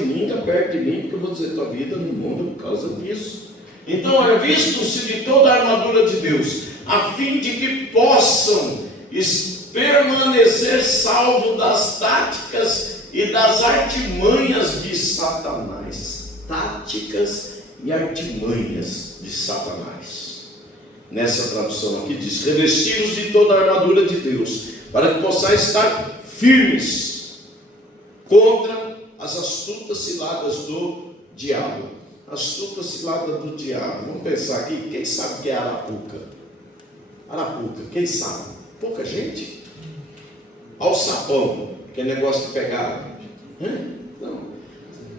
Ninguém perto de mim, porque eu vou dizer tua vida no mundo por causa disso. Então, vistam-se de toda a armadura de Deus, a fim de que possam permanecer salvos das táticas e das artimanhas de Satanás. Táticas e artimanhas de Satanás. Nessa tradução aqui diz: revestidos de toda a armadura de Deus, para que possais estar firmes contra as astutas ciladas do diabo. Astuta cilada do diabo. Vamos pensar aqui, quem sabe o que é arapuca? Arapuca, quem sabe? Pouca gente. Alçapão, que é negócio de pegar. Não.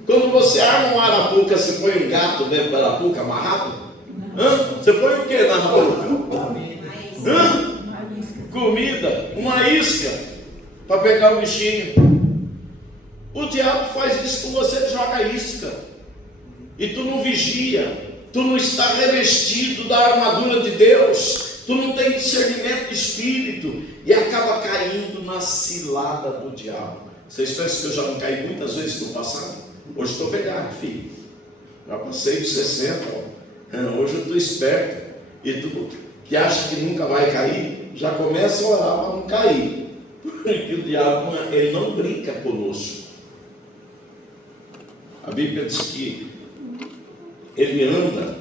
Quando você arma uma arapuca, você põe um gato dentro da arapuca amarrado? Você põe o que na arapuca? Comida, uma isca, para pegar o bichinho. O diabo faz isso com você, joga isca. E tu não vigia, tu não está revestido da armadura de Deus, tu não tem discernimento de espírito e acaba caindo na cilada do diabo. Vocês pensam que eu já não caí muitas vezes no passado? Hoje estou pegado, filho. Já passei dos 60, hoje eu estou esperto. E tu que acha que nunca vai cair, já começa a orar para não cair. Porque o diabo, ele não brinca conosco. A Bíblia diz que ele anda,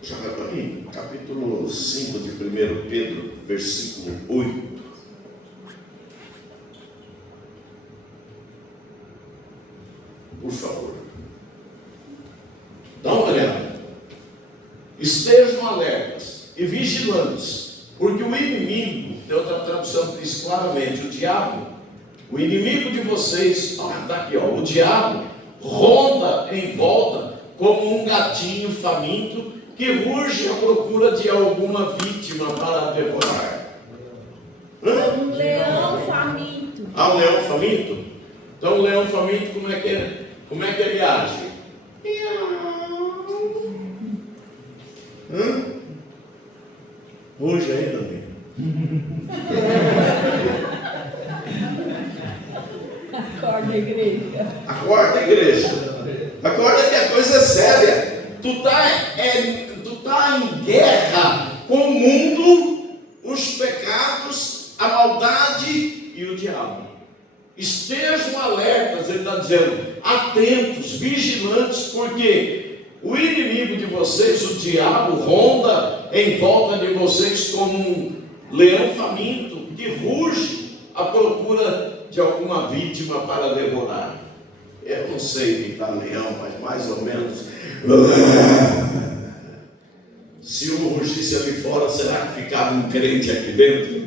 já vai para mim, capítulo 5 de 1 Pedro, versículo 8. Por favor, dá uma olhada. Estejam alertas e vigilantes, porque o inimigo, tem outra tradução que diz claramente, o diabo, o inimigo de vocês, está aqui, o diabo ronda em volta como um gatinho faminto que ruge à procura de alguma vítima para devorar. Um leão faminto. Um leão faminto? Então o leão faminto, como é que ele age? Ruge aí também. Acorda, igreja. Acorda, igreja. Acorda que a coisa é séria. Tu tá em guerra com o mundo, os pecados, a maldade e o diabo. Estejam alertas, ele está dizendo, atentos, vigilantes, porque o inimigo de vocês, o diabo, ronda em volta de vocês como um leão faminto que ruge à procura de alguma vítima para devorar. Eu não sei imitar leão, mas mais ou menos. Se um rugisse ali fora, será que ficava um crente aqui dentro?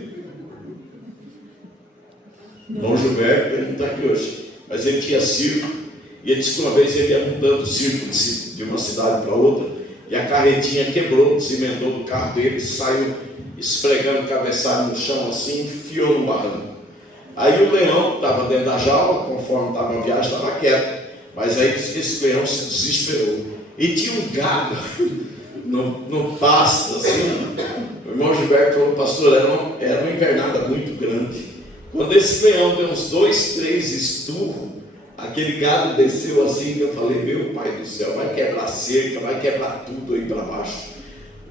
Irmão Gilberto, ele não está aqui hoje, mas ele tinha circo, e ele disse que uma vez ele ia mudando o circo de uma cidade para outra, e a carretinha quebrou, se emendou do carro dele, saiu esfregando o cabeçalho no chão assim, enfiou no barranco. Aí o leão estava dentro da jaula, conforme estava a viagem, estava quieto. Mas aí esse leão se desesperou. E tinha um gado no pasto, assim. O irmão Gilberto falou, pastor, era uma invernada muito grande. Quando esse leão deu uns 2, 3 esturros, aquele gado desceu assim, eu falei, meu pai do céu, vai quebrar cerca, vai quebrar tudo aí para baixo.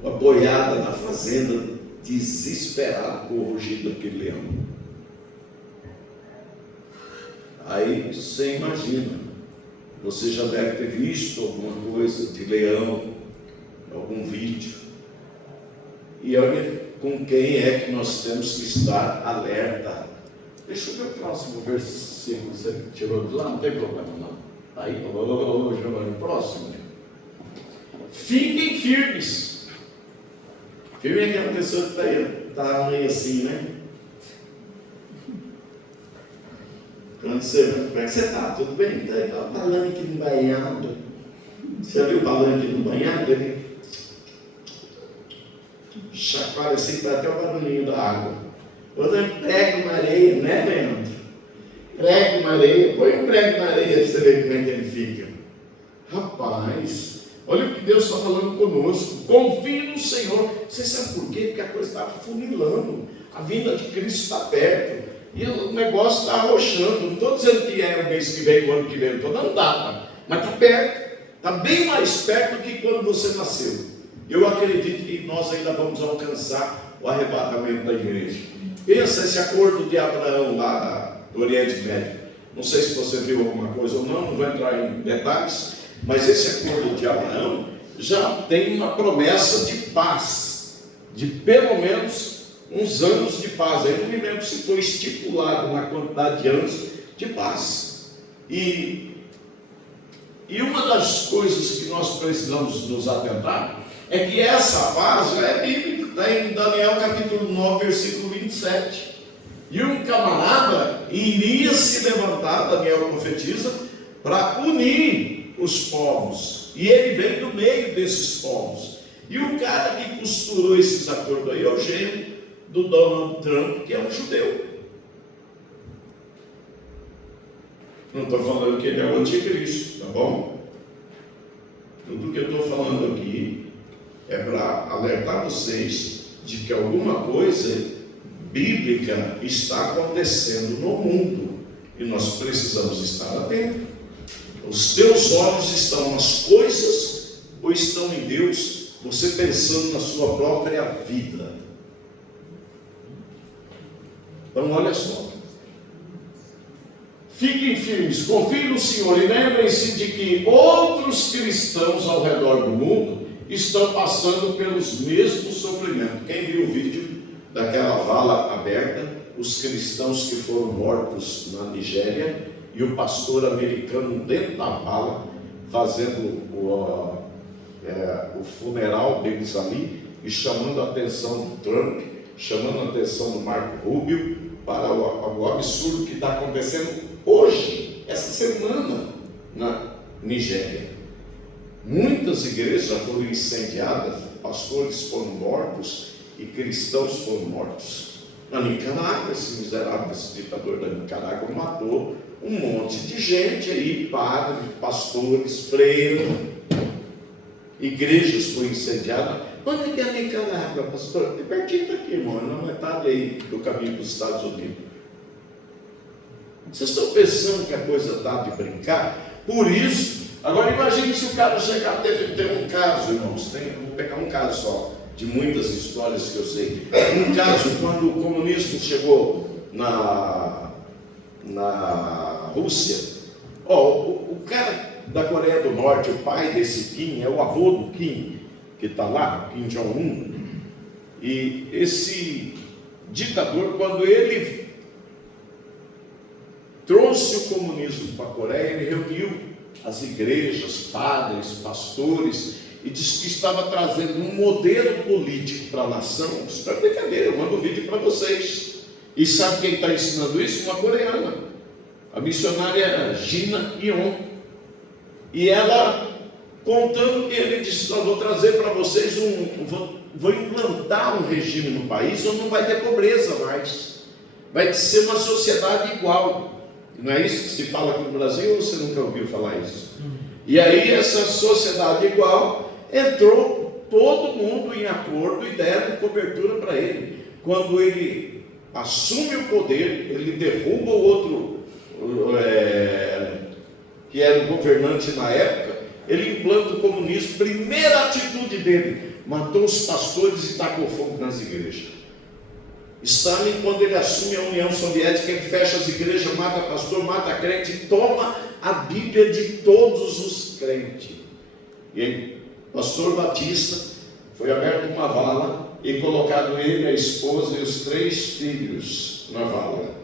Uma boiada na fazenda, desesperado com o rugido daquele leão. Aí você imagina, você já deve ter visto alguma coisa de leão, algum vídeo. E olha com quem é que nós temos que estar alerta. Deixa eu ver o próximo versículo, você tirou de lá, não tem problema não. Aí, Giovanni, próximo. Fiquem firmes. Firme é aquela pessoa que está meio assim, né? Como é que você está? Tudo bem? Está o palanque no banhado. Você viu o palanque no banhado? Ele chacoalha assim, dá até o barulhinho da água. Outra prega uma areia, né, Leandro? Prega uma areia, põe um prego na areia para você ver como é que ele fica. Rapaz, olha o que Deus está falando conosco. Confie no Senhor. Você sabe por quê? Porque a coisa está funilando. A vinda de Cristo está perto. E o negócio está arrochando. Não estou dizendo que é o mês que vem, o ano que vem, não estou dando data, mas está perto. Está bem mais perto do que quando você nasceu. Eu acredito que nós ainda vamos alcançar o arrebatamento da igreja. Pensa esse acordo de Abraão lá do Oriente Médio. Não sei se você viu alguma coisa ou não vou entrar em detalhes, mas esse acordo de Abraão já tem uma promessa de paz, de pelo menos uns anos de paz. Eu não me lembro se foi estipulado uma quantidade de anos de paz. E uma das coisas que nós precisamos nos atentar é que essa paz já é bíblica, está em Daniel capítulo 9, versículo 27. E um camarada iria se levantar, Daniel profetiza, para unir os povos. E ele vem do meio desses povos. E o cara que costurou esses acordos aí é o gênio do Donald Trump, que é um judeu. Não estou falando que ele é o anticristo, tá bom? Tudo que eu estou falando aqui é para alertar vocês de que alguma coisa bíblica está acontecendo no mundo e nós precisamos estar atentos. Os teus olhos estão nas coisas ou estão em Deus, você pensando na sua própria vida? Então olha só, fiquem firmes, confiem no Senhor e lembrem-se de que outros cristãos ao redor do mundo estão passando pelos mesmos sofrimentos. Quem viu o vídeo daquela vala aberta, os cristãos que foram mortos na Nigéria e o pastor americano dentro da vala fazendo o funeral deles ali e chamando a atenção do Trump, chamando a atenção do Marco Rubio para o absurdo que está acontecendo hoje, essa semana, na Nigéria. Muitas igrejas já foram incendiadas, pastores foram mortos e cristãos foram mortos. Na Nicarágua, esse miserável, esse ditador da Nicarágua matou um monte de gente aí, padres, pastores, freiros, igrejas foram incendiadas. Onde é que é a Nicarágua, pastor? É pertinho daqui, irmão, na metade aí do caminho dos Estados Unidos. Vocês estão pensando que a coisa está de brincar? Por isso, agora imagine se o cara chegar, tem um caso, irmãos, vou pegar um caso só, de muitas histórias que eu sei. Um caso, quando o comunismo chegou na Rússia, o cara da Coreia do Norte, o pai desse Kim, é o avô do Kim, que está lá, Kim Jong-un, e esse ditador, quando ele trouxe o comunismo para a Coreia, ele reuniu as igrejas, padres, pastores, e disse que estava trazendo um modelo político para a nação. Isso não é brincadeira, eu mando um vídeo para vocês. E sabe quem está ensinando isso? Uma coreana, a missionária Gina Yeon. E ela contando que ele disse: eu vou trazer para vocês vou implantar um regime no país onde não vai ter pobreza mais, vai ser uma sociedade igual. Não é isso que se fala aqui no Brasil, ou você nunca ouviu falar isso? E aí essa sociedade igual, entrou todo mundo em acordo e deram cobertura para ele. Quando ele assume o poder, ele derruba o outro, que era o governante na época, ele implanta o comunismo. Primeira atitude dele, matou os pastores e tacou fogo nas igrejas. Stalin, quando ele assume a União Soviética, ele fecha as igrejas, mata pastor, mata crente, toma a Bíblia de todos os crentes. E ele, pastor Batista, foi aberto uma vala e colocado ele, a esposa e os 3 filhos na vala.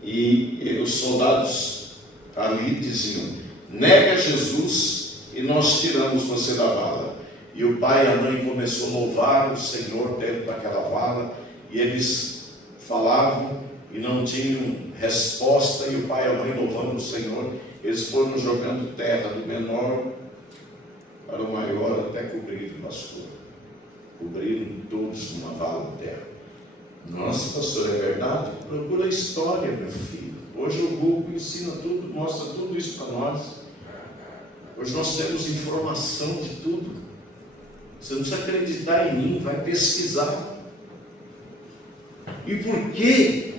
E os soldados ali diziam: nega Jesus e nós tiramos você da vala. E o pai e a mãe começaram a louvar o Senhor dentro daquela vala. E eles falavam e não tinham resposta, e o pai e a mãe louvando o Senhor, eles foram jogando terra do menor para o maior até cobrir o pastor. Cobriram todos uma vala de terra. Nossa, pastor, é verdade? Procura a história, meu filho. Hoje o Google ensina tudo, mostra tudo isso para nós. Hoje nós temos informação de tudo. Você não precisa acreditar em mim, vai pesquisar. E por quê?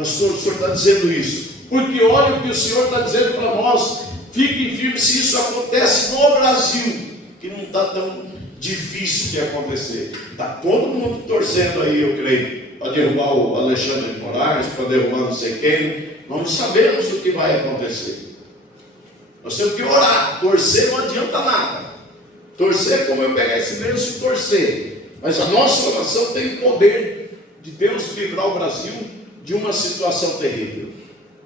Pastor, o senhor está dizendo isso? Porque olha o que o senhor está dizendo para nós. Fiquem firmes se isso acontece no Brasil, que não está tão difícil de acontecer. Está todo mundo torcendo aí, eu creio, para derrubar o Alexandre de Moraes, para derrubar não sei quem. Nós não sabemos o que vai acontecer. Nós temos que orar. Torcer não adianta nada. Torcer é como eu pegar esse verso e torcer. Mas a nossa oração tem o poder de Deus livrar o Brasil de uma situação terrível.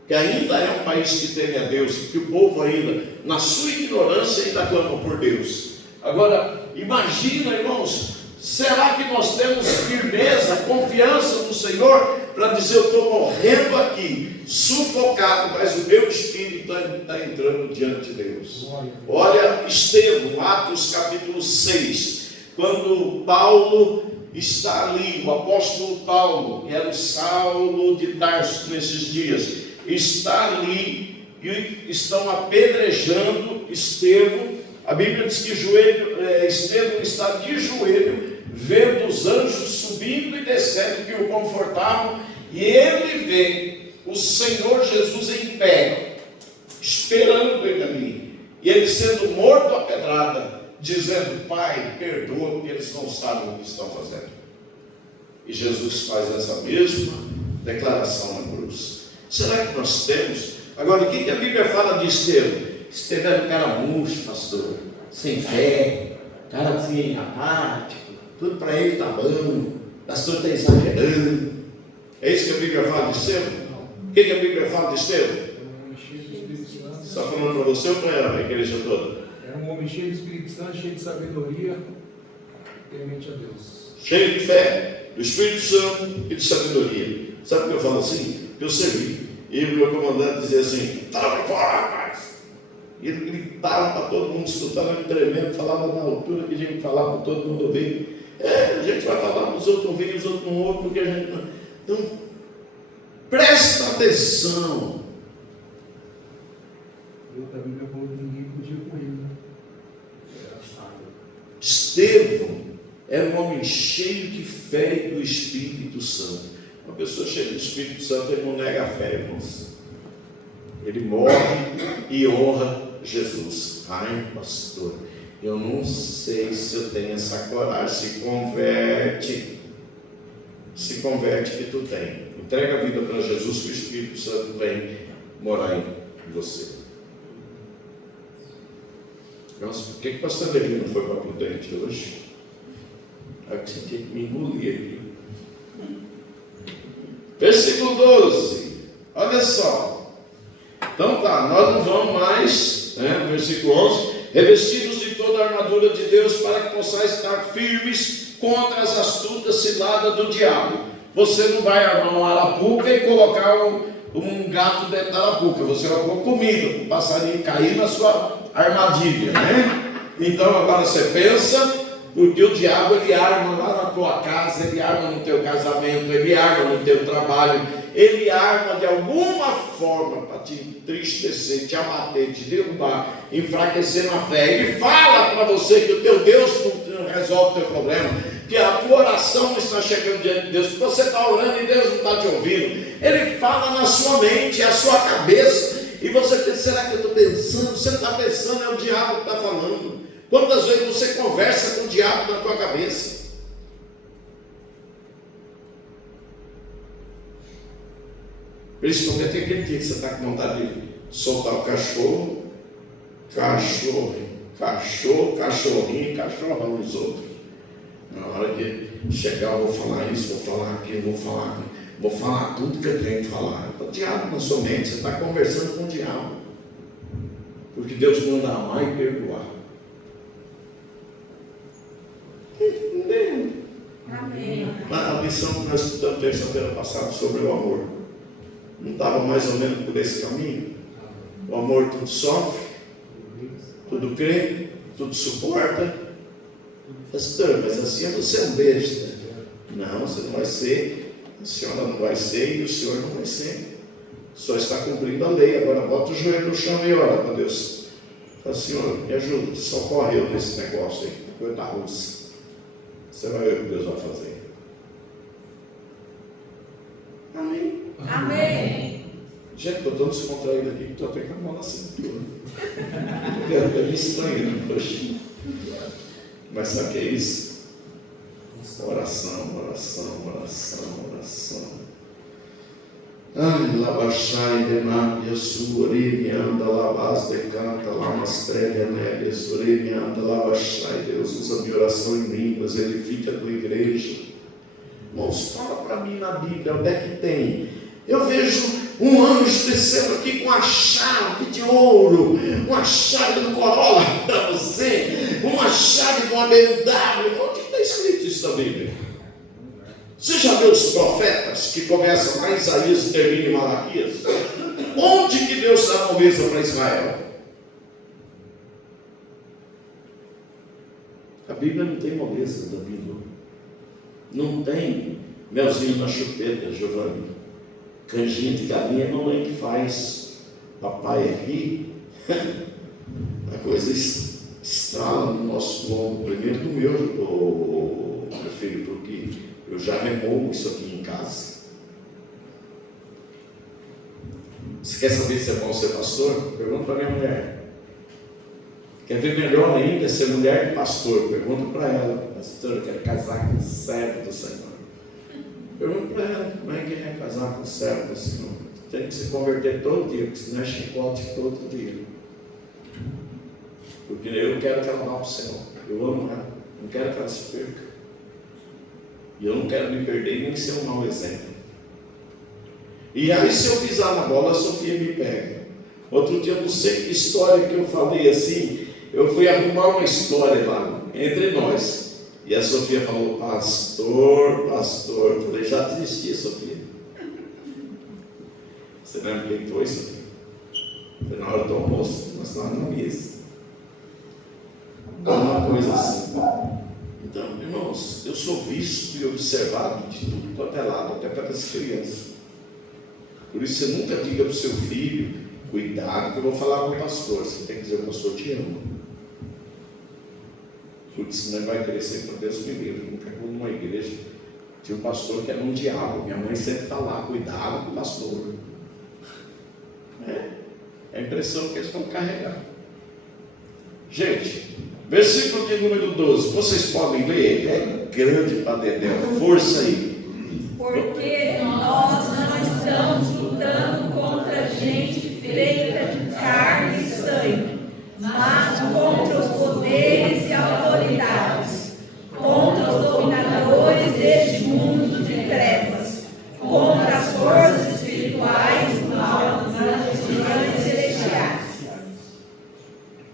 Que ainda é um país que teme a Deus, que o povo ainda, na sua ignorância, ainda clama por Deus. Agora, imagina, irmãos, será que nós temos firmeza, confiança no Senhor, para dizer, eu estou morrendo aqui, sufocado, mas o meu espírito está entrando diante de Deus. Olha Estevão, Atos capítulo 6, quando Paulo está ali, o apóstolo Paulo, que era o Saulo de Tarso nesses dias, está ali e estão apedrejando Estevão. A Bíblia diz que Estevão está de joelho, vendo os anjos subindo e descendo que o confortavam, e ele vê o Senhor Jesus em pé, esperando ele ali, e ele sendo morto a pedrada, dizendo, Pai, perdoa, porque eles não sabem o que estão fazendo. E Jesus faz essa mesma declaração na cruz. Será que nós temos? Agora, o que a Bíblia fala de Estevão? Estevão era um cara murcho, pastor, sem fé, cara assim, apático, tudo para ele está bom, pastor está exagerando. É isso que a Bíblia fala de Estevão? O que a Bíblia fala de Estevão? Você está falando para você ou para a igreja toda? Era um homem cheio do Espírito Santo, cheio de sabedoria, temente a Deus. Cheio de fé, do Espírito Santo e de sabedoria. Sabe o que eu falo assim? Eu servi. E o meu comandante dizia assim, está para fora, rapaz. E ele gritava para todo mundo, escutava tremendo, falava na altura que a gente falava para todo mundo ouvir. A gente vai falar para os outros ouvirem, os outros não ouvem, porque a gente não... Então, presta atenção. Eu também me falou que ninguém podia com ele, né? Estevão era um homem cheio de fé e do Espírito Santo. Uma pessoa cheia do Espírito Santo, ele não nega a fé, irmãos. Ele morre e honra Jesus. Ai, pastor, eu não sei se eu tenho essa coragem. Se converte que tu tem. Entrega a vida para Jesus, que o Espírito Santo vem morar em você. Nossa, por que o pastor Davi não foi para Prudente hoje? É que você tinha que me engolir aqui. Versículo 12, olha só. Então tá, nós não vamos mais, versículo 11, revestidos de toda a armadura de Deus, para que possais estar firmes contra as astutas ciladas do diabo. Você não vai armar uma arapuca e colocar um gato dentro da arapuca, você vai pôr comida, para o passarinho cair na sua armadilha, né? Então agora você pensa, porque o diabo ele arma lá na tua casa, ele arma no teu casamento, ele arma no teu trabalho, ele arma de alguma forma para te entristecer, te abater, te derrubar, enfraquecer na fé. Ele fala para você que o teu Deus não resolve o teu problema, que a tua oração não está chegando diante de Deus, que você está orando e Deus não está te ouvindo. Ele fala na sua mente, é a sua cabeça, e você pensa, será que eu estou pensando? Você não está pensando, é o diabo que está falando. Quantas vezes você conversa com o diabo na tua cabeça? Principalmente aquele dia que você está com vontade de soltar o cachorro, cachorrinho, cachorrão os outros. Na hora de chegar, eu vou falar isso, vou falar aquilo, vou falar tudo que eu tenho que falar. O diabo na sua mente, você está conversando com o diabo. Porque Deus manda amar e perdoar. Amém. A lição que nós estudamos terça-feira passada sobre o amor, não estava mais ou menos por esse caminho? O amor tudo sofre, tudo crê, tudo suporta. Pastor, mas assim você é um besta. Não, você não vai ser, a senhora não vai ser e o senhor não vai ser. Só está cumprindo a lei. Agora bota o joelho no chão e ora para Deus. Fala, Senhor, me ajuda, socorre eu nesse negócio aí, coisa da russa. Você vai ver o que Deus vai fazer. Amém. Amém. Gente, estou tão descontraído aqui que estou até com a mão na cintura. É meio estranho, né? Poxa. Mas sabe o que é isso? Oração, oração, oração, oração. Ai, lavachai de nábia, surime, anda, lavas, decanta, lamas, treve, anélia, surime, anda, lavachai. Deus usa a minha oração em línguas, edifica a tua igreja. Irmãos, fala para mim na Bíblia, onde é que tem? Eu vejo um anjo descendo aqui com a chave de ouro, uma chave do Corolla para você, uma chave de uma BMW. Onde está escrito isso na Bíblia? Você já viu os profetas que começam lá em Isaías e terminam em Malaquias? Onde que Deus dá moleza para Israel? A Bíblia não tem moleza da Bíblia. Não tem melzinho na chupeta, Giovanni. Canjinha de galinha não é que faz. Papai aqui, a coisa estrala no nosso lombo. Primeiro do meu filho, porque eu já removo isso aqui em casa. Você quer saber se é bom ser pastor? Pergunta para minha mulher. Quer ver melhor ainda ser mulher de pastor? Pergunta para ela. Pastor, eu quero casar com o servo do Senhor. Pergunta para ela, como é que é casar com o servo do Senhor? Tem que se converter todo dia, porque senão é chicote todo dia. Porque eu quero que ela vá para o céu. Eu amo ela, não quero que ela se perca. E eu não quero me perder nem ser um mau exemplo. E aí, se eu pisar na bola, a Sofia me pega. Outro dia, eu não sei que história que eu falei assim. Eu fui arrumar uma história lá, entre nós. E a Sofia falou, pastor. Eu falei, já desisti, Sofia. Você lembra quem foi, Sofia? Foi na hora do almoço, nós estávamos na mesa. Uma coisa assim. Então, irmãos, eu sou visto e observado de tudo quanto é lado, até para as crianças. Por isso, você nunca diga para o seu filho, cuidado que eu vou falar com o pastor. Você tem que dizer, o pastor te ama. Porque senão ele vai crescer para Deus me livre. Nunca vou numa igreja. Tinha um pastor que era um diabo. Minha mãe sempre está lá, cuidado com o pastor. É a impressão que eles vão carregar. Gente, versículo de número 12. Vocês podem ler? É grande para Dedéu. Força aí. Porque nós não estamos lutando contra gente feita de carne e sangue, mas contra os poderes e autoridades, contra os dominadores deste mundo de trevas, contra as forças espirituais do mal nas regiões celestiais.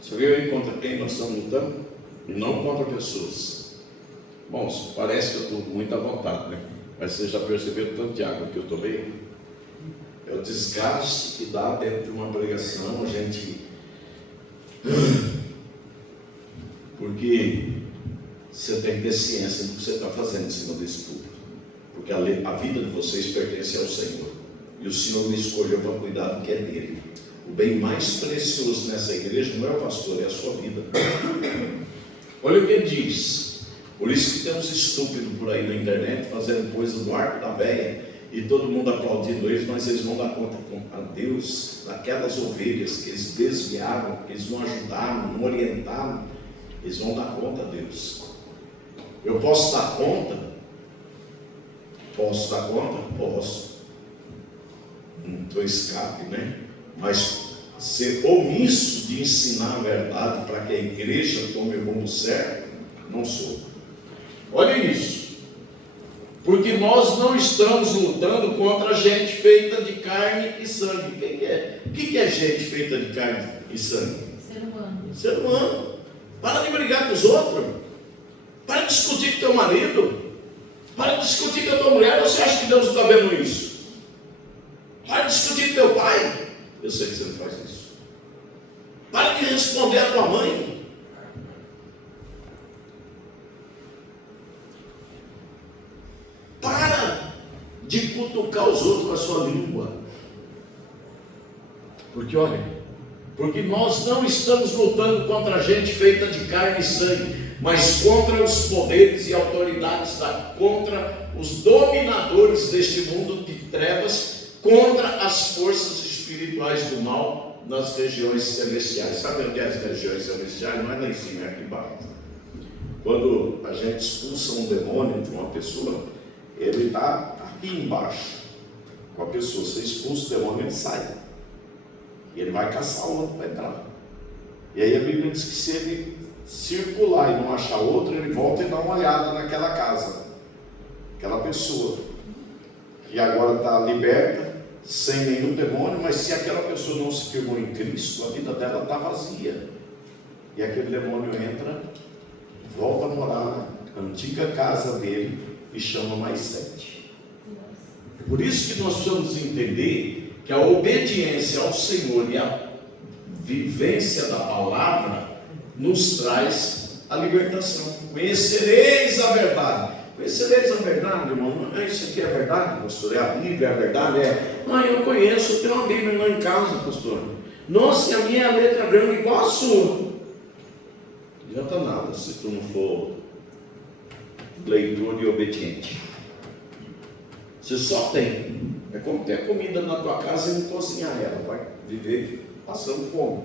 Você viu aí contra quem nós estamos lutando? E não contra pessoas. Bom, parece que eu estou muito à vontade, né? Mas você já percebeu o tanto de água que eu tomei? É o desgaste que dá dentro de uma pregação, a gente... Porque você tem que ter ciência do que você está fazendo em cima desse público. Porque a vida de vocês pertence ao Senhor. E o Senhor me escolheu para cuidar do que é dele. O bem mais precioso nessa igreja não é o pastor, é a sua vida. Olha o que ele diz. Por isso que tem uns estúpidos por aí na internet fazendo coisas do arco da véia e todo mundo aplaudindo eles, mas eles vão dar conta a Deus daquelas ovelhas que eles desviaram, que eles não ajudaram, não orientaram. Eles vão dar conta a Deus. Eu posso dar conta? Posso dar conta? Posso. Não estou escape, né? Mas ser omisso de ensinar a verdade para que a igreja tome o rumo certo, não sou. Olha isso. Porque nós não estamos lutando contra gente feita de carne e sangue. O que é gente feita de carne e sangue? Ser humano. Ser humano. Para de brigar com os outros. Para de discutir com teu marido. Para de discutir com a tua mulher. Você acha que Deus não está vendo isso? Para de discutir com teu pai. Eu sei que você não faz isso. Para de responder a tua mãe. Para de cutucar os outros com a sua língua. Porque olha, porque nós não estamos lutando contra a gente feita de carne e sangue, mas contra os poderes e autoridades, contra os dominadores deste mundo de trevas, contra as forças espirituais do mal nas regiões celestiais. Sabe onde é as regiões celestiais? Não é lá em cima, é aqui embaixo. Quando a gente expulsa um demônio de uma pessoa, ele está aqui embaixo com a pessoa. Você expulsa o demônio, ele sai. E ele vai caçar o outro para entrar. E aí a Bíblia diz que se ele circular e não achar outro, ele volta e dá uma olhada naquela casa, aquela pessoa que agora está liberta, sem nenhum demônio, mas se aquela pessoa não se firmou em Cristo, a vida dela está vazia. E aquele demônio entra, volta a morar na antiga casa dele e chama mais 7. Por isso que nós precisamos entender que a obediência ao Senhor e a vivência da palavra nos traz a libertação. Conhecereis a verdade. Conhecereis a verdade, irmão. Não é isso aqui é verdade, pastor? É a Bíblia, é a verdade? Eu conheço, eu tenho uma Bíblia lá em casa, pastor. Nossa, a minha letra grande igual a sua. Não adianta nada se tu não for leitor e obediente. Você só tem. É como ter comida na tua casa e não cozinhar ela. Vai viver passando fome.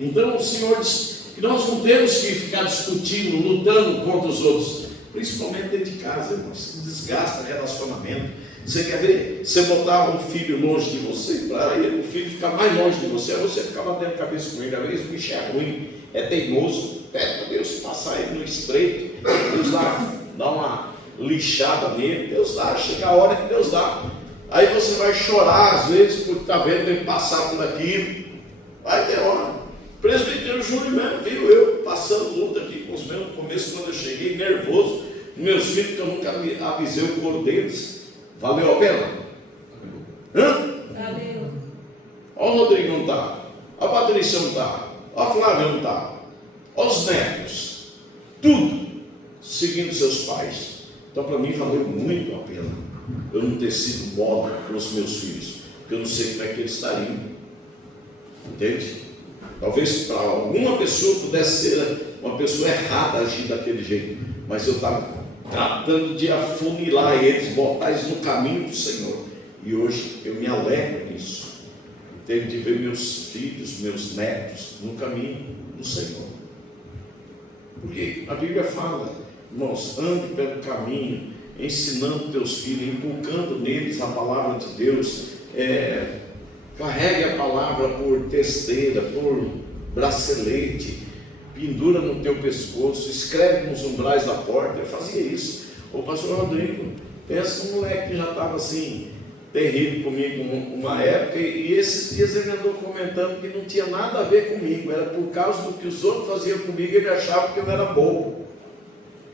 Então o Senhor diz que nós não temos que ficar discutindo, lutando contra os outros. Principalmente dentro de casa, irmão. Se desgasta relacionamento. Você quer ver? Você botar um filho longe de você, para o filho ficar mais longe de você, aí você ficar batendo a cabeça com ele. Às vezes o bicho é ruim, é teimoso. Pede para Deus passar ele no estreito. Deus dá uma lixada nele. Deus dá, chega a hora que Deus dá. Aí você vai chorar às vezes por estar vendo ele passar por aquilo. Vai ter hora. O presbítero Júnior mesmo viu eu passando luta aqui com os meus. No começo, quando eu cheguei, nervoso, meus filhos, que eu nunca avisei o coro deles. Valeu a pena? Valeu. Olha o Rodrigo não está, a Patrícia não está, a Flávia não está, os netos, tudo seguindo seus pais. Então, para mim, valeu muito a pena eu não ter sido moda com os meus filhos, porque eu não sei como é que eles estariam. Entende? Talvez para alguma pessoa pudesse ser uma pessoa errada agir daquele jeito, mas eu estava tratando de afunilar eles, botar eles no caminho do Senhor. E hoje eu me alegro nisso. Tenho de ver meus filhos, meus netos no caminho do Senhor. Porque a Bíblia fala, irmãos, ande pelo caminho, ensinando teus filhos, inculcando neles a palavra de Deus. Carregue a palavra por testeira, por bracelete, pendura no teu pescoço, escreve nos umbrais da porta. Eu fazia isso. O pastor Rodrigo, pensa um moleque que já estava assim, terrível comigo uma época, e esses dias ele andou comentando que não tinha nada a ver comigo, era por causa do que os outros faziam comigo, ele achava que eu era bobo,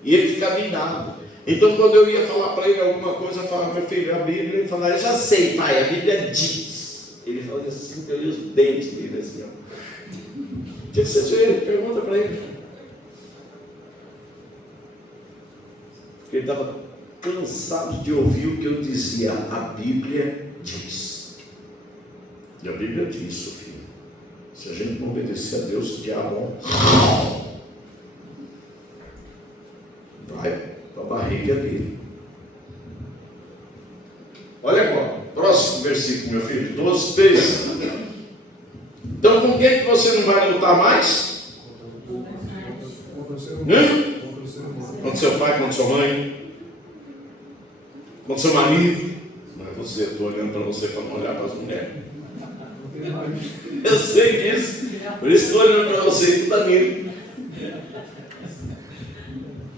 e ele ficava minado. Então quando eu ia falar para ele alguma coisa, eu falava, meu filho, a Bíblia, ele falava, eu já sei, pai, a Bíblia diz. Ele fazia assim, eu li os dentes dele assim, ó. O que você fez? Pergunta para ele. Porque ele estava cansado de ouvir o que eu dizia. A Bíblia diz. E a Bíblia diz, Sofia, se a gente não obedecer a Deus, o diabo vai para a barriga dele. Olha agora, próximo versículo, meu filho, 12, 13. Então, com quem que você não vai lutar mais? Contra seu pai, contra sua mãe, contra seu marido. Não é você, eu estou olhando para você para não olhar para as mulheres. Eu sei disso, por isso estou olhando para você e tu está nele.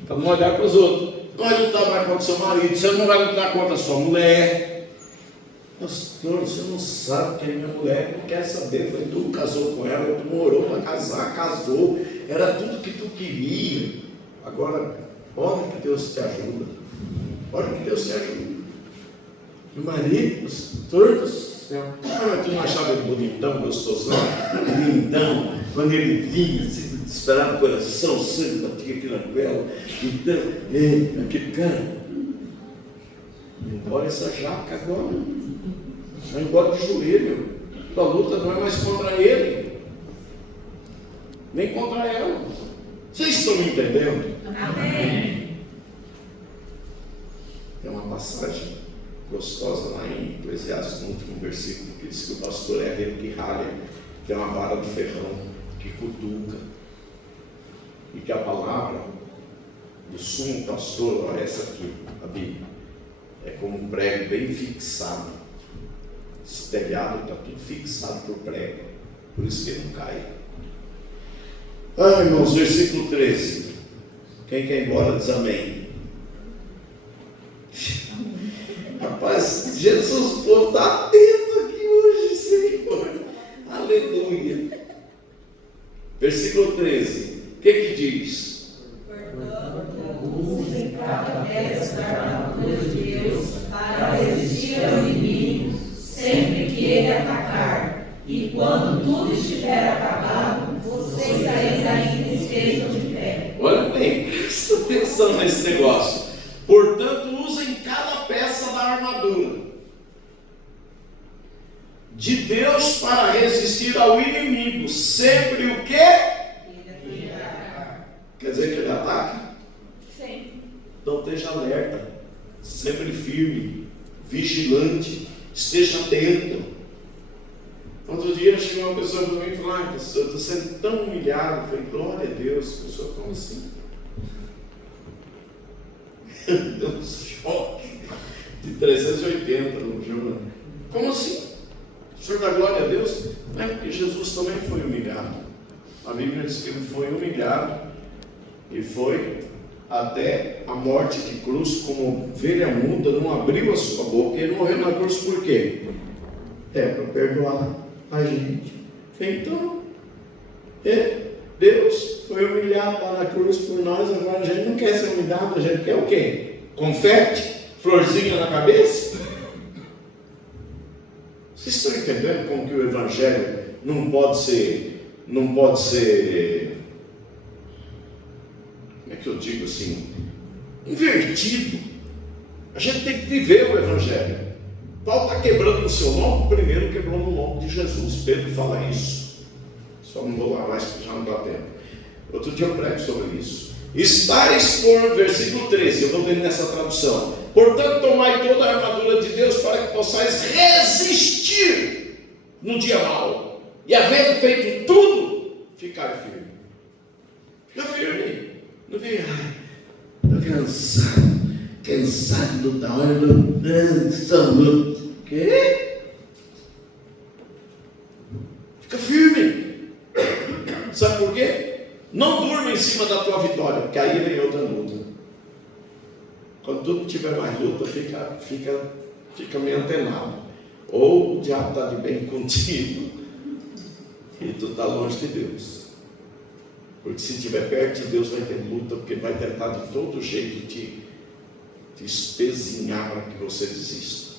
Para não olhar para os outros. Não vai lutar mais contra seu marido, você não vai lutar contra a sua mulher. Pastor, você não sabe que a minha mulher não quer saber, foi tu que casou com ela, tu morou para casar, casou, era tudo que tu queria. Agora, olha que Deus te ajuda, olha que Deus te ajuda. Meu marido, pastor do céu, tu não achava ele bonitão, gostosão, lindão, quando ele vinha, assim, esperava o coração, o sangue batia aqui na goela, então, aquele cara, olha essa jaca agora. Vai embora de joelho. Tua luta não é mais contra ele, nem contra ela. Vocês estão me entendendo? Amém. Tem uma passagem gostosa lá em Eclesiastes, no último versículo, que diz que o pastor é aquele que ralha, que é uma vara de ferrão, que cutuca, e que a palavra do sumo pastor, olha essa aqui, a Bíblia, é como um prego bem fixado. Esse telhado está tudo fixado por prego, por isso que ele não cai. Irmãos, versículo 13. Quem quer ir embora diz amém. Rapaz, Jesus, o povo está atento aqui hoje, Senhor. Aleluia. Versículo 13. O que diz? Usem cada peça da armadura de Deus para resistir ao inimigo sempre que ele atacar. E quando tudo estiver acabado, vocês ainda estejam de pé. Olha bem, presta atenção nesse negócio. Portanto, usem cada peça da armadura de Deus para resistir ao inimigo. Sempre o quê? Quer dizer que ele ataca? Sim. Então esteja alerta, sempre firme, vigilante, esteja atento. Outro dia chegou uma pessoa para mim e falou: eu estou sendo tão humilhado. Eu falei: glória a Deus. A pessoa: como assim? Deu um choque de 380 no Júnior. Como assim? O senhor dá glória a Deus? Não é porque Jesus também foi humilhado. A Bíblia diz que ele foi humilhado e foi até a morte de cruz, como ovelha muda, não abriu a sua boca. Ele morreu na cruz por quê? Para perdoar a gente. Então, Deus foi humilhado lá na cruz por nós. Agora a gente não quer ser humilhado, a gente quer o quê? Confete? Florzinha na cabeça? Vocês estão entendendo como que o Evangelho não pode ser, como é que eu digo assim, invertido? A gente tem que viver o Evangelho. Paulo está quebrando no seu lombo, primeiro quebrou no lombo de Jesus. Pedro fala isso. Só não vou lá mais, porque já não dá tempo. Outro dia eu prego sobre isso. Estais por, versículo 13, eu vou ler nessa tradução. Portanto, tomai toda a armadura de Deus para que possais resistir no dia mau. E havendo feito tudo, ficar firme. Fica firme. Não vem, estou cansado de lutar. O quê? Fica firme. Sabe por quê? Não durma em cima da tua vitória, porque aí vem outra luta. Quando tu tiver mais luta, fica meio antenado. Ou o diabo está de bem contigo e tu está longe de Deus. Porque se estiver perto de Deus vai ter luta, porque ele vai tentar de todo jeito te espezinhar para que você desista.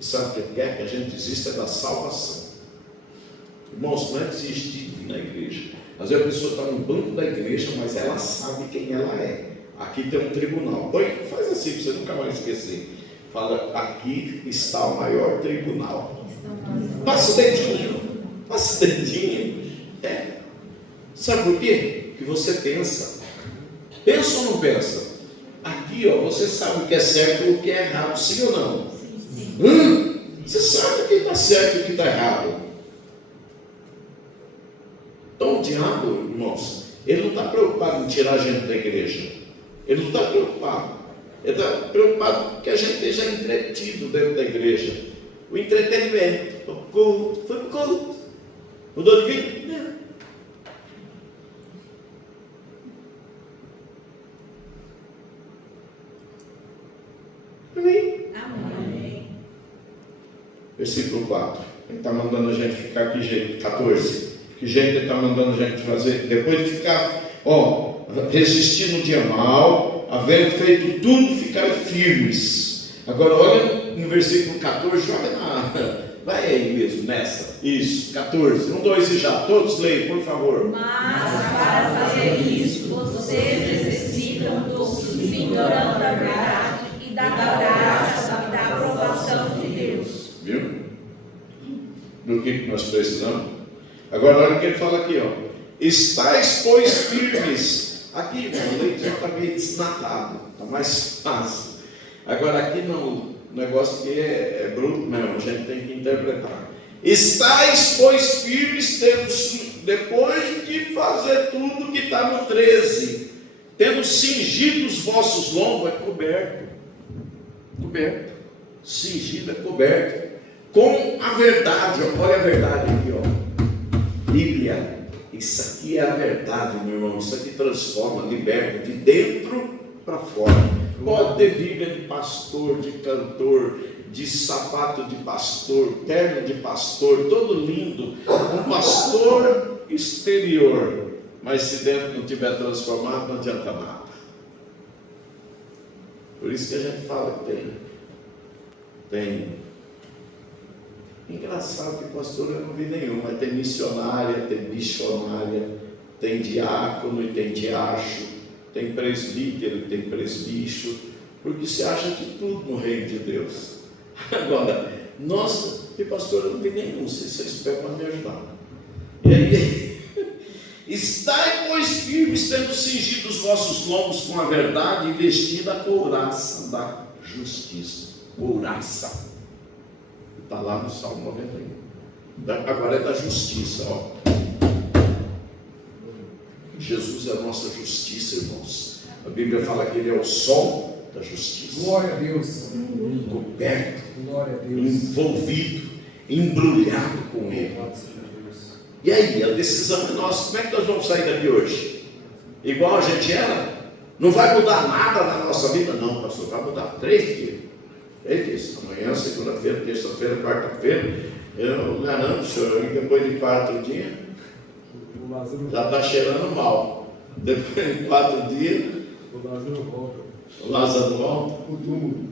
E sabe o que ele quer? Que a gente desista da salvação. Irmãos, não é desistir de vir na igreja. Às vezes a pessoa está no banco da igreja, mas ela sabe quem ela é. Aqui tem um tribunal. Faz assim para você nunca mais esquecer. Fala: aqui está o maior tribunal. Passa o dedinho. Passa o dedinho. Sabe por quê? Que você pensa. Pensa ou não pensa? Aqui, você sabe o que é certo e o que é errado. Sim ou não? Sim. Você sabe o que está certo e o que está errado. Então o diabo, irmãos, ele não está preocupado em tirar a gente da igreja. Ele não está preocupado. Ele está preocupado que a gente esteja entretido dentro da igreja. O entretenimento. O culto. Foi para o culto. Mudou de vida? Não. Amém? Amém. Versículo 4. Ele está mandando a gente ficar que jeito? 14. Que jeito ele está mandando a gente fazer? Depois de ficar, resistir no dia mau, havendo feito tudo, ficar firmes. Agora olha no versículo 14, vai aí mesmo, nessa. Isso, 14. 1, 2 e já. Todos leiam, por favor. Mas para fazer isso, vocês necessitam do cinturão da verdade e da graça e da aprovação de Deus. Viu? Do que nós precisamos? Agora olha o que ele fala aqui, estais, pois, firmes. Aqui, o leite já está meio desnatado, está mais fácil. Agora aqui não, o negócio aqui é bruto mesmo, a gente tem que interpretar. Estais, pois, firmes, depois de fazer tudo que está no 13, tendo cingido os vossos lombos, é coberto, cingido é coberto, com a verdade. Olha a verdade aqui, ó. Bíblia, isso aqui é a verdade, meu irmão. Isso aqui transforma, liberta de dentro para fora. Pode ter Bíblia de pastor, de cantor, de sapato de pastor, terno de pastor, todo lindo, um pastor exterior, mas se dentro não tiver transformado, não adianta nada. Por isso que a gente fala que tem. Engraçado que pastor eu não vi nenhum, mas tem missionária, tem missionária, tem diácono e tem diacho, tem presbítero, tem presbicho, porque se acha de tudo no reino de Deus. Agora, nós, que pastor, eu não vi nenhum, se vocês pegam para me ajudar. E aí, estai, pois, firmes, tendo cingido os vossos lombos com a verdade e vestido a couraça da justiça. Couraça. Está lá no Salmo 91. Agora é da justiça, ó. Jesus é a nossa justiça, irmãos. A Bíblia fala que Ele é o sol da justiça. Glória a Deus. Coberto, Glória a Deus. envolvido, embrulhado com Ele. E aí, a decisão é nossa. Como é que nós vamos sair daqui hoje? Igual a gente era? Não vai mudar nada na nossa vida? Não, pastor, vai mudar 3 dias. 3 dias. Amanhã, segunda-feira, terça-feira, quarta-feira. Eu garanto, senhor, que depois de 4 dias, já está cheirando mal. Depois de 4 dias, o Lázaro volta. O Lázaro volta. O túmulo.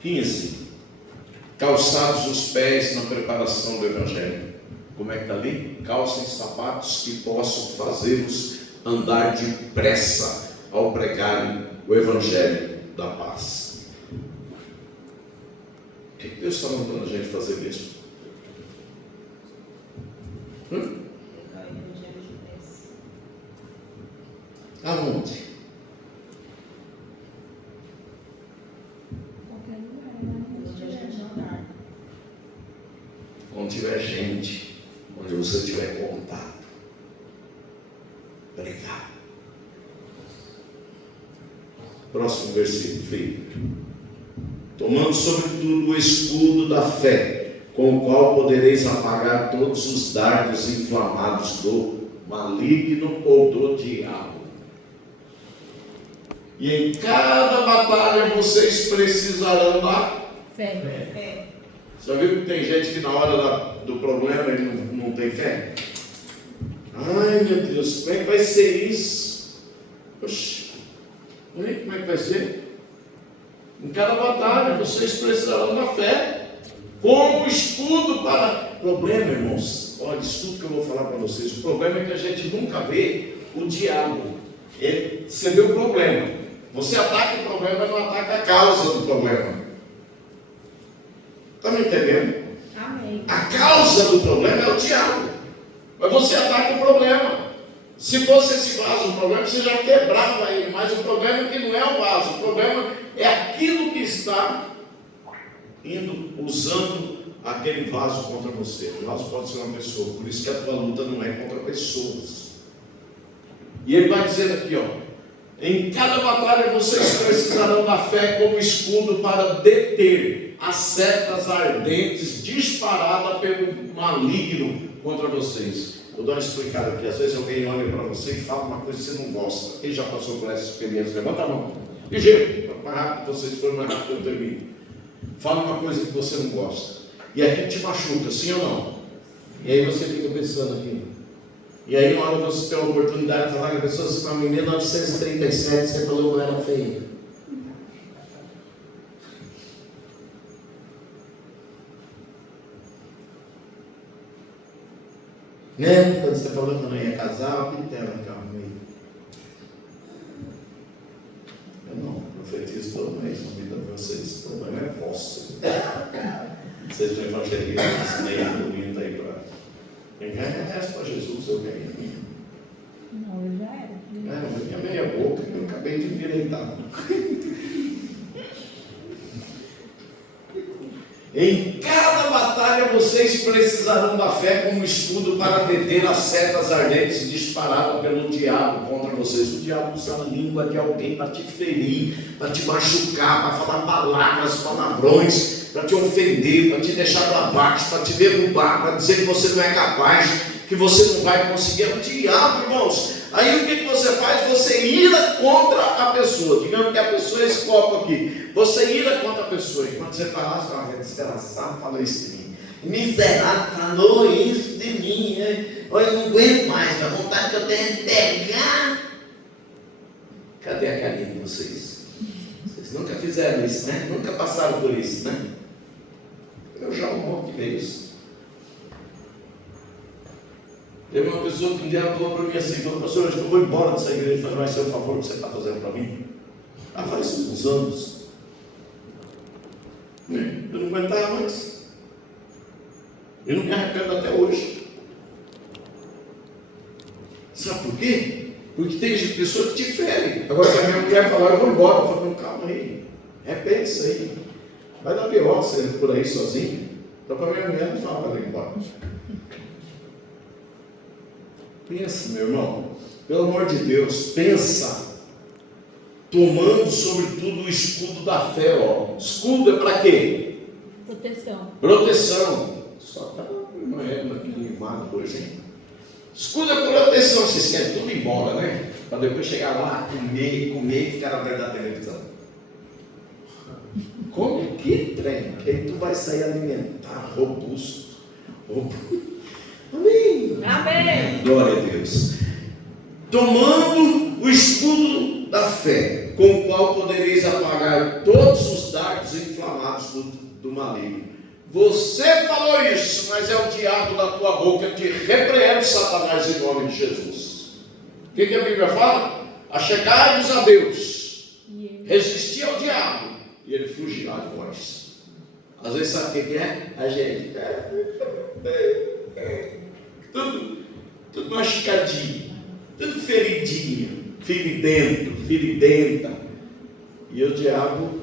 15. Calçados os pés na preparação do Evangelho. Como é que está ali? Calcem sapatos que possam fazê-los andar depressa ao pregarem o Evangelho da paz. O que Deus está mandando a gente fazer mesmo? Aonde? Onde tiver gente, onde você tiver contato. Obrigado. Próximo versículo, filho. Tomando sobretudo o escudo da fé, com o qual podereis apagar todos os dardos inflamados do maligno ou do diabo. E em cada batalha vocês precisarão da Fé. Já viu que tem gente que na hora do problema ele não tem fé? Ai, meu Deus, como é que vai ser isso? Oxi, como é que vai ser? Em cada batalha vocês precisarão da fé, como escudo para... Problema, irmãos, olha, isso tudo que eu vou falar para vocês, o problema é que a gente nunca vê o diabo. Você vê o problema, você ataca o problema, não ataca a causa do problema. Está me entendendo? Amém. A causa do problema é o diabo. Mas você ataca o problema. Se fosse esse vaso o problema, você já quebrava ele. Mas o problema é que não é o vaso. O problema é aquilo que está usando aquele vaso contra você. O vaso pode ser uma pessoa. Por isso que a tua luta não é contra pessoas. E ele vai dizer aqui, ó. Em cada batalha vocês precisarão da fé como escudo para deter as setas ardentes disparadas pelo maligno contra vocês. Vou dar uma explicada aqui. Às vezes alguém olha para você e fala uma coisa que você não gosta. Quem já passou por essa experiência? Levanta a mão. Ligeiro, para rápido, vocês foram mais rápido que eu termino. Fala uma coisa que você não gosta. E aquilo te machuca, sim ou não? E aí você fica pensando aqui. E aí na hora que você tem a oportunidade de falar com a pessoa, você está em 1937, você falou que eu era feio. Né? Quando você falou que eu não ia casar, o que tem naquela meio? Eu não profetizo todo mês na vida de vocês. O problema é vosso. Vocês estão evangelizando esse meio bonito aí para. Quem quer resto para Jesus, eu ganho. Não, eu já Minha meia boca, eu acabei de endireitar. Em cada batalha vocês precisarão da fé como escudo para deter as setas ardentes disparadas pelo diabo contra vocês. O diabo usa a língua de alguém para te ferir, para te machucar, para falar palavras, palavrões, para te ofender, para te deixar para baixo, para te derrubar, para dizer que você não é capaz, que você não vai conseguir. É o diabo, irmãos. Aí o que você faz? Você ira contra a pessoa. Digamos que a pessoa é esse copo aqui. Você ira contra a pessoa. E quando você está lá, você fala, desgraçado falou isso de mim. Miserável falou isso de mim. Olha, eu não aguento mais. A vontade que eu tenho de pegar. Cadê a carinha de vocês? Vocês nunca fizeram isso, né? Nunca passaram por isso, né? Eu já um monte de vezes. Teve uma pessoa que um dia falou para mim assim, falou, pastor, acho que eu vou embora dessa igreja. Eu falei, vai ser o favor que você está fazendo para mim? Faz uns anos. Eu não aguentava mais. Eu não me arrependo até hoje. Sabe por quê? Porque tem pessoas que te ferem. Agora, se a minha mulher falar, eu vou embora. Eu falo, calma aí. Repensa aí. Vai dar pior você por aí sozinho. Então, para minha mulher não fala, vai embora. Pensa, meu irmão, pelo amor de Deus, pensa, tomando sobretudo o escudo da fé, ó. Escudo é para quê? Proteção. Só está uma égua aqui animada hoje, hein? Escudo é proteção, vocês querem tudo embora, né? Para depois chegar lá, comer e ficar na frente da televisão. Come que trem, que aí tu vai sair alimentar, robusto. Amém. Amém. Glória a Deus. Tomando o escudo da fé, com o qual podereis apagar todos os dardos inflamados do maligno. Você falou isso, mas é o diabo da tua boca que repreende Satanás em nome de Jesus. O que a Bíblia fala? Achegai-vos a Deus, resistir ao diabo, e ele fugirá de vós. Às vezes sabe o que é? A gente tudo machucadinho, tudo feridinho, feridenta, e o diabo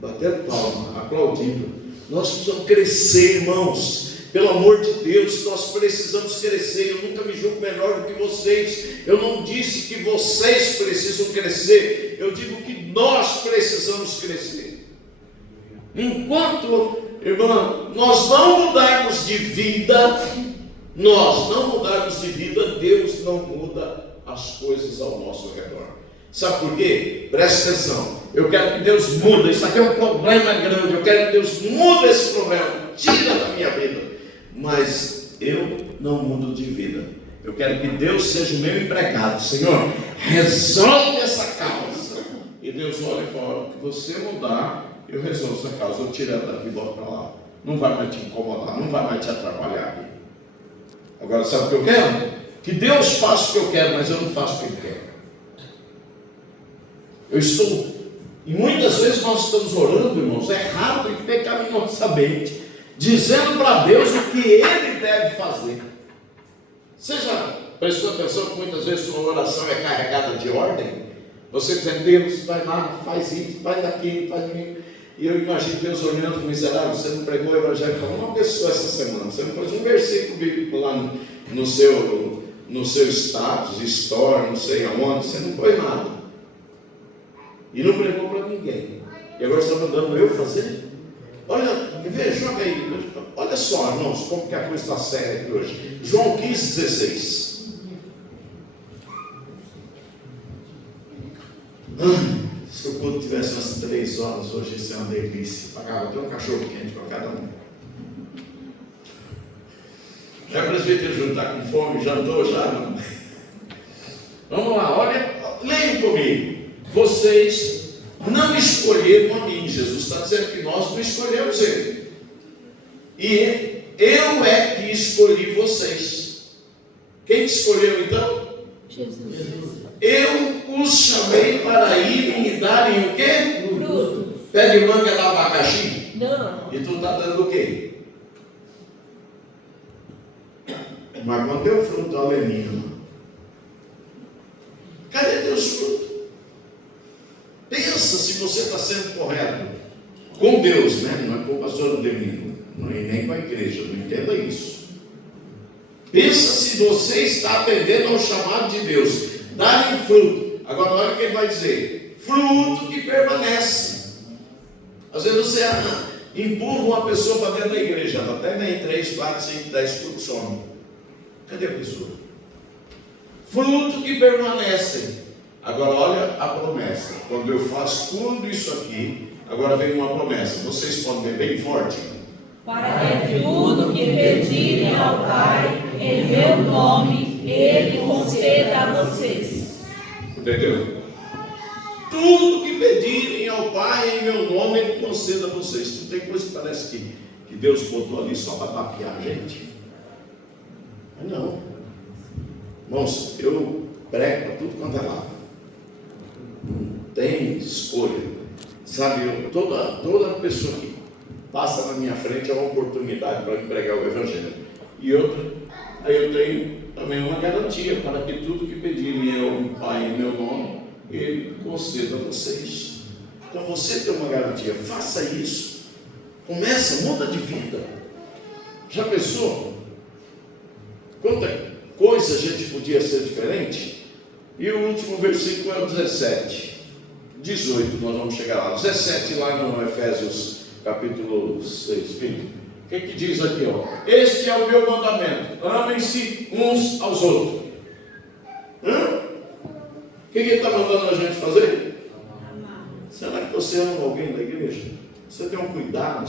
batendo palma, aplaudindo. Nós precisamos crescer, irmãos, pelo amor de Deus, nós precisamos crescer. Eu nunca me julgo melhor do que vocês. Eu não disse que vocês precisam crescer, eu digo que nós precisamos crescer. Enquanto, irmão, nós não mudarmos de vida, Deus não muda as coisas ao nosso redor. Sabe por quê? Preste atenção. Eu quero que Deus mude. Isso aqui é um problema grande. Eu quero que Deus mude esse problema. Tira da minha vida. Mas eu não mudo de vida. Eu quero que Deus seja o meu empregado. Senhor, resolve essa causa. E Deus olha e fala, que você mudar, eu resolvo essa causa. Eu tiro ela daqui e boto para lá. Não vai mais te incomodar. Não vai mais te atrapalhar aqui. Agora, sabe o que eu quero? Que Deus faça o que eu quero, mas eu não faço o que Ele quer. E muitas vezes nós estamos orando, irmãos, errado e pecaminosamente, dizendo para Deus o que Ele deve fazer. Você já prestou atenção que muitas vezes sua oração é carregada de ordem? Você dizendo, Deus, vai lá, faz isso, faz aquilo, faz aquilo. E eu imagino Deus olhando para o miserável. Você não pregou o evangelho para uma pessoa essa semana, você não pôs um versículo bíblico lá no seu status, store, não sei aonde, você não pôs nada. E não pregou para ninguém. E agora está mandando eu fazer? Olha, veja, joga aí. Olha só, irmãos, como que a coisa está séria aqui hoje. João 15:16. Se o culto tivesse umas 3 horas, hoje isso é uma delícia. Pagava até um cachorro quente para cada um. Já o presbítero Júnior está com fome? Jantou já? Não? Vamos lá, olha, leiam comigo. Vocês não escolheram a mim. Jesus está dizendo que nós não escolhemos Ele. E eu é que escolhi vocês. Quem te escolheu então? Jesus. Eu os chamei para irem e darem o quê? Fruto. Pé de manga de abacaxi? Não. E tu está dando o quê? Mas quando deu fruto, aleluia. os frutos. Pensa se você está sendo correto com Deus, né? Não é com o pastor Ademir, não é nem com a igreja, não entenda isso. Pensa se você está atendendo ao chamado de Deus, dar fruto. Agora olha o que ele vai dizer: fruto que permanece. Às vezes você empurra uma pessoa para dentro da igreja, ela até vem 3, 4, 5, 10 frutos some. Cadê a pessoa? Fruto que permanecem. Agora olha a promessa. Quando eu faço tudo isso aqui, agora vem uma promessa. Vocês podem ver bem forte. Para que tudo que pedirem ao Pai em meu nome, Ele conceda a vocês. Entendeu? Tudo que pedirem ao Pai em meu nome, Ele conceda a vocês. Não tem coisa que parece que Deus botou ali só para tapear a gente? Mas não. Irmãos, eu prego para tudo quanto é lado. Não tem escolha. Sabe, toda pessoa que passa na minha frente é uma oportunidade para me pregar o Evangelho. E outra, aí eu tenho também uma garantia para que tudo que pedirem ao Pai em meu nome, Ele conceda a vocês. Então você tem uma garantia, faça isso. Começa, muda de vida. Já pensou? Quanta coisa a gente podia ser diferente? E o último versículo é o 17. 18, nós vamos chegar lá. 17 lá no Efésios capítulo 6. O que diz aqui? Este é o meu mandamento: amem-se uns aos outros. O que ele está mandando a gente fazer? Será que você ama alguém da igreja? Você tem um cuidado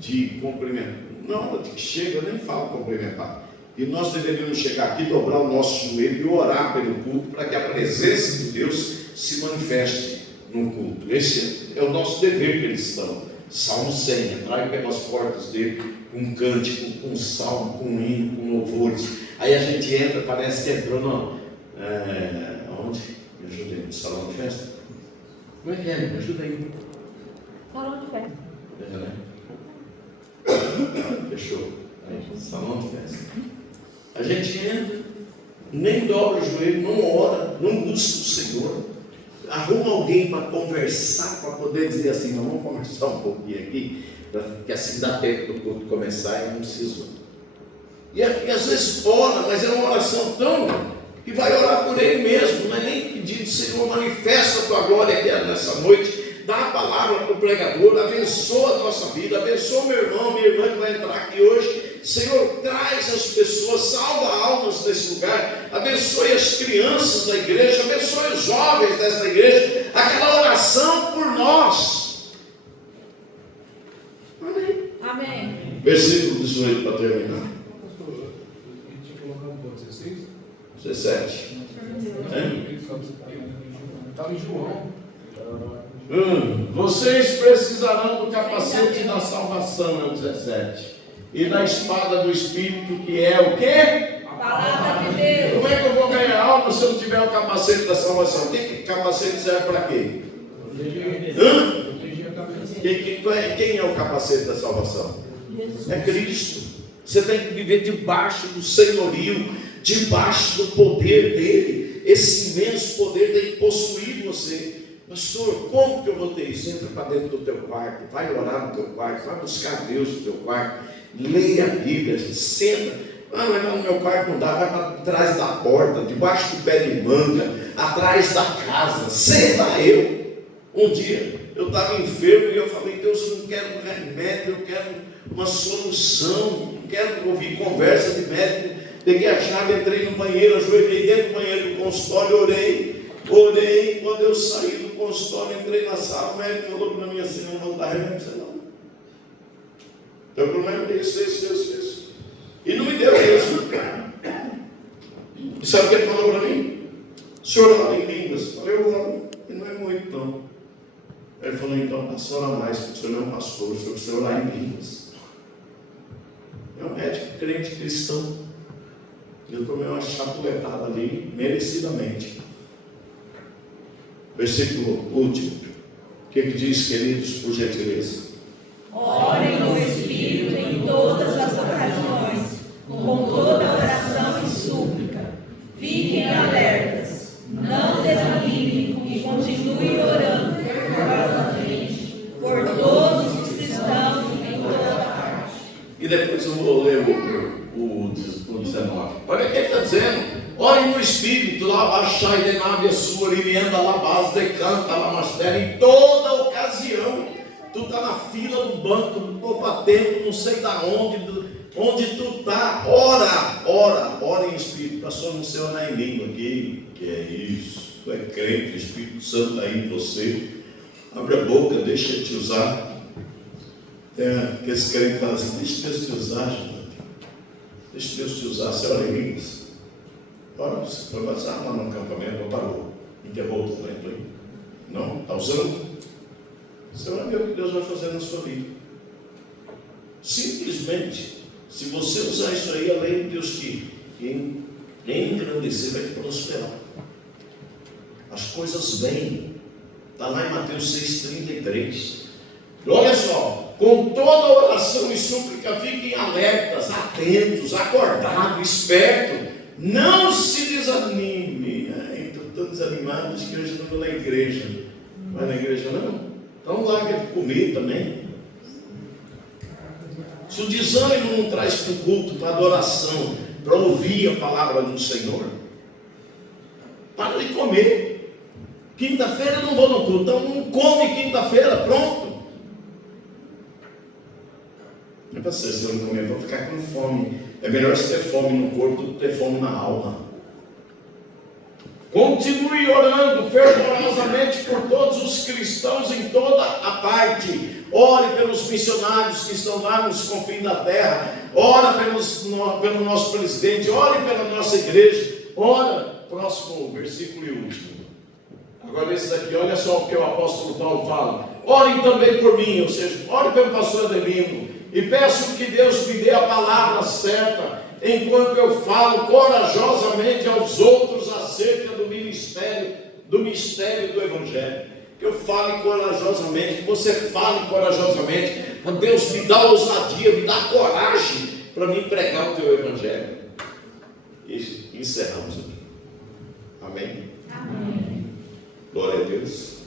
de cumprimentar. Na hora que chega, eu nem falo cumprimentar. E nós deveríamos chegar aqui, dobrar o nosso joelho e orar pelo culto, para que a presença de Deus se manifeste no culto. Esse é o nosso dever cristão. Salmo 100, entrar pelas portas dele com um cântico, com um salmo, com um hino, com louvores. Aí a gente entra, parece que entrou onde? Me ajuda aí, no salão de festa? Como é que é? Me ajuda aí. Salão de festa. Fechou. Aí, salão de festa. A gente entra, nem dobra o joelho, não ora, não busca o Senhor. Arruma alguém para conversar, para poder dizer assim: não, vamos conversar um pouquinho aqui, que assim dá tempo do culto começar e não preciso. E às vezes ora, mas é uma oração tão que vai orar por ele mesmo, não é nem pedir: Senhor, manifesta a tua glória aqui nessa noite. Dá a palavra para o pregador, abençoa a nossa vida, abençoa meu irmão, minha irmã que vai entrar aqui hoje. Senhor, traz as pessoas, salva almas nesse lugar, abençoe as crianças da igreja, abençoe os jovens dessa igreja, aquela oração por nós. Amém. Amém. Versículo 18 para terminar. Pastor, ele tinha colocado quanto? 16? 17. Estava em João. Vocês precisarão do capacete da salvação, é o 17. E da espada do Espírito, que é o quê? A palavra de Deus. Como é que eu vou ganhar alma se eu não tiver o capacete da salvação? Que capacete serve para quê? Quem é o capacete da salvação? É Cristo. Você tem que viver debaixo do senhorio, debaixo do poder dele. Esse imenso poder tem que possuir você. Pastor, como que eu vou ter isso? Entra para dentro do teu quarto, vai orar no teu quarto, vai buscar Deus no teu quarto, leia a Bíblia, senta. Mas no meu quarto não dá, vai para trás da porta, debaixo do pé de manga, atrás da casa, senta eu. Um dia eu estava enfermo e eu falei: Deus, eu não quero um remédio, eu quero uma solução, não quero ouvir conversa de médico. Peguei a chave, entrei no banheiro, ajoelhei dentro do banheiro do consultório, orei. Quando eu saí do consultório, entrei na sala, o médico falou para mim assim: não vou dar remédio para você não. Teu problema é isso. E não me deu isso. E sabe o que ele falou para mim? O senhor fala em línguas? Eu falei: eu oro, e não é muito não. Ele falou: então passa a orar mais, porque o senhor não é um pastor, o senhor precisa orar em línguas. É um médico crente cristão. Eu tomei uma chapuletada ali, merecidamente. Versículo último. O que diz, queridos, por gentileza? Orem no Espírito em todas as ocasiões, com toda oração e súplica. Fiquem alertas. Não que ele está dizendo? Ore no Espírito, lá baixai de nave a sua, lirienda lá base, decanta lá mastéria, em toda ocasião. Tu está na fila do banco, do poupa-tempo, não sei da onde tu está, ora em Espírito. Pastor, não sei orar em língua aqui, que é isso? Tu é crente, o Espírito Santo está aí em você. Abre a boca, deixa ele te usar. Que esse crente fala assim: deixa Deus te usar, gente. Deixa Deus te usar. Você ora em línguas? Ora, você foi batizado lá no acampamento, parou, enterrou o talento aí. Não, está usando. Você vai ver o que Deus vai fazer na sua vida. Simplesmente, se você usar isso aí, além de Deus te engrandecer, vai te prosperar. As coisas vêm. Está lá em Mateus 6,33. Olha só, com toda oração e súplica, fiquem alertas, atentos, acordados, espertos. Não se desanime. Estou tão desanimado que hoje não vou na igreja. Não vai na igreja não? Então larga de comer também. Se o desânimo não traz para o culto, para a adoração, para ouvir a palavra do Senhor, para de comer. Quinta-feira eu não vou no culto, então não come quinta-feira, pronto. Não é para ser, se eu não comer, vou ficar com fome. É melhor você ter fome no corpo do que ter fome na alma. Continue orando fervorosamente por todos os cristãos em toda a parte. Ore pelos missionários que estão lá nos confins da terra. Ore pelo nosso presidente. Ore pela nossa igreja. Ora, próximo versículo e último. Agora esse daqui, olha só o que o apóstolo Paulo fala. Orem também por mim, ou seja, ore pelo pastor Adelino. E peço que Deus me dê a palavra certa, enquanto eu falo corajosamente aos outros acerca do mistério do Evangelho. Que eu fale corajosamente, que você fale corajosamente, para Deus me dá ousadia, me dá coragem para me pregar o teu Evangelho. E encerramos aqui. Amém? Amém. Glória a Deus.